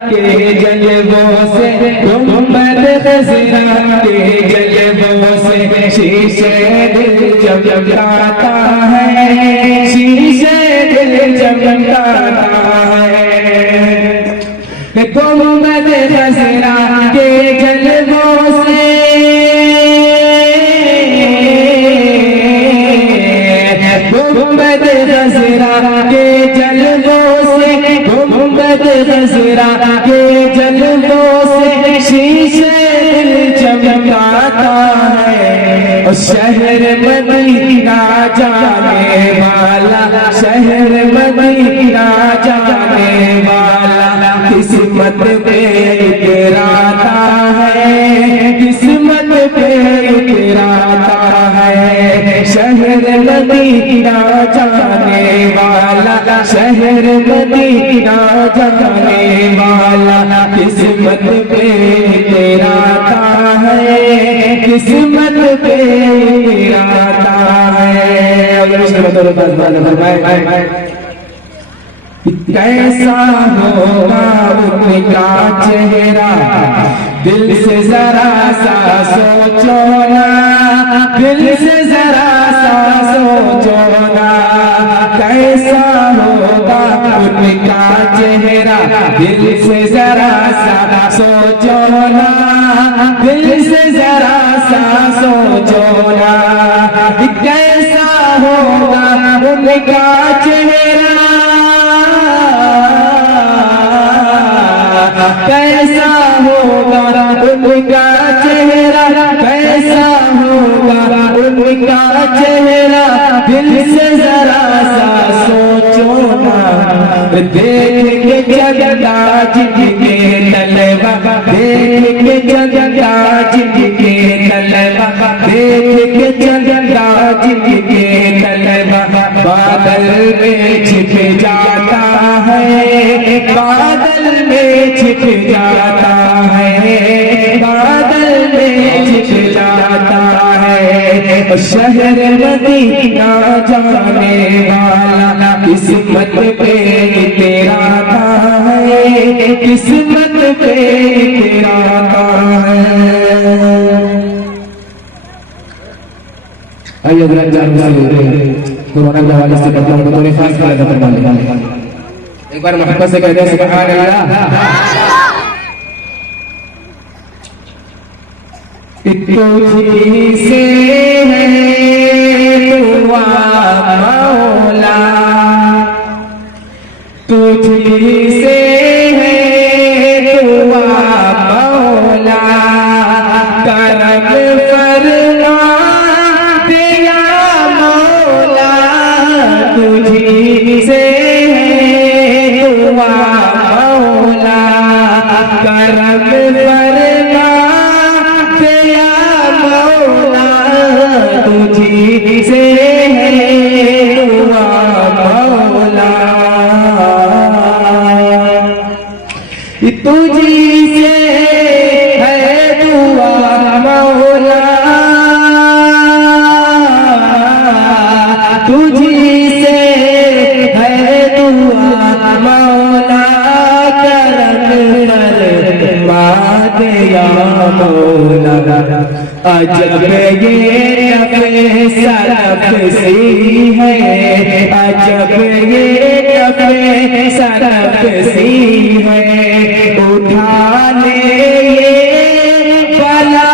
के जलवों से गुंबद खज़रा के जलवों से शीशे दिल चमकाता है, शीशे दिल चमकाता है। गुंबद खज़रा के जलवों से गुंबद खज़रा के जलवों से गुंबद खज़रा के जलवों से शीशे दिल चमकाता है। और शहर मदीना जाने वाला, शहर मदीना जाने वाला किस्मत पे इतराता है, किस्मत पे इतराता है। शहर मदीना जाने वाला, शहर मदीना जाने वाला किस्मत पे इतराता है, किस्मत पे इतराता है। कैसा होगा उनका चेहरा, दिल से जरा सा सोचो ना, दिल से जरा सा सोचो ना। कैसा होगा उनका चेहरा, दिल से जरा सा सोचो ना, दिल से जरा सा सोचो ना। कैसा होगा उनका चेहरा, कैसा होगा उनका चेहरा, कैसा होगा उनका चेहरा, दिल से जरा सा सोचो ना। देख के जगदा जिनके तलवा, देख के जगदा जिनके तलवा, देख के जगदा जिनके तलवा, बादल में छिप जाता है, बादल में छिप जाता है, बादल में छिप जाता है। शहर मदीना जाने वाला किस्मत पे इतराता है, किस्मत पे इतराता है। आइए कोरोना के हवाले से बदलाव को थोड़ी खास कर देते एक बार मोहब्बत से कहते हैं सुभान अल्लाह। तुझी से है दुआ मौला, तुझी से है दुआ मौला, करम फरमा दिया मौला, तुझी से है दुआ मौला, करम फरमा दिया मौला, तुझी से है दुआ मौला, तुझी से है दुआ मौला, तुझी से है दुआ मौला, करम फरमा दिया मौला। अजब ये अपने सरफ सी है, अजब ये अपने सरफ सी है, उठा ले ये बला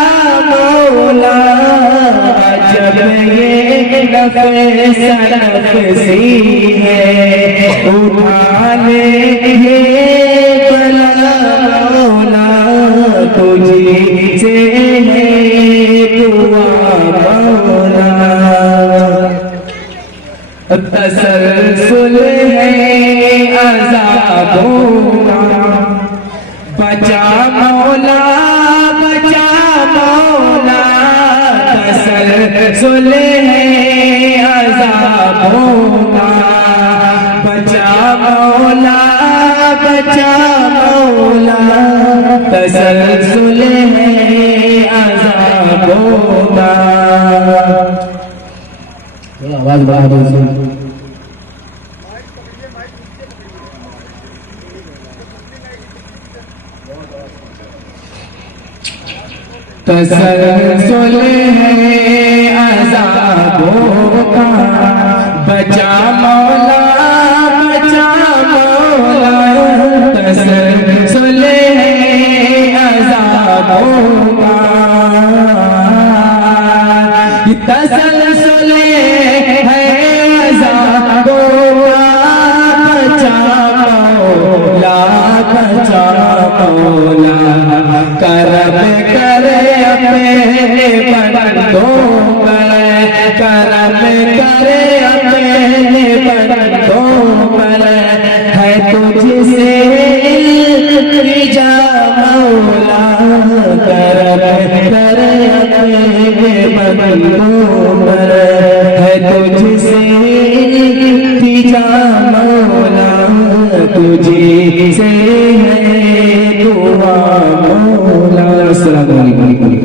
मौला। अजब ये अपने सरफ सी है, उठा ले ये बला मौला, तुझी से है तसलसल है अज़ाबों का, बचा मौला, बचा मौला। तसलसल है अज़ाबों का, बचा मौला, बचा मौला। तसलसल है अज़ाबों का। आवाज बढ़ा दो। तसल्सल है अज़ाबों का, बचा मौला बचा मौला। तसल्सल है अज़ाबों का, तसल्सल है अज़ाबों का, बचा मौला बचा मौला। करम करे अपने बंदों पर, करम करे अपने बंदों पर, है तुझसे इल्तिजा मौला। करम करे अपने बंदों पर, है तुझसे इल्तिजा मौला। तुझसे है दुआ मौला। अस्सलामु अलैकुम।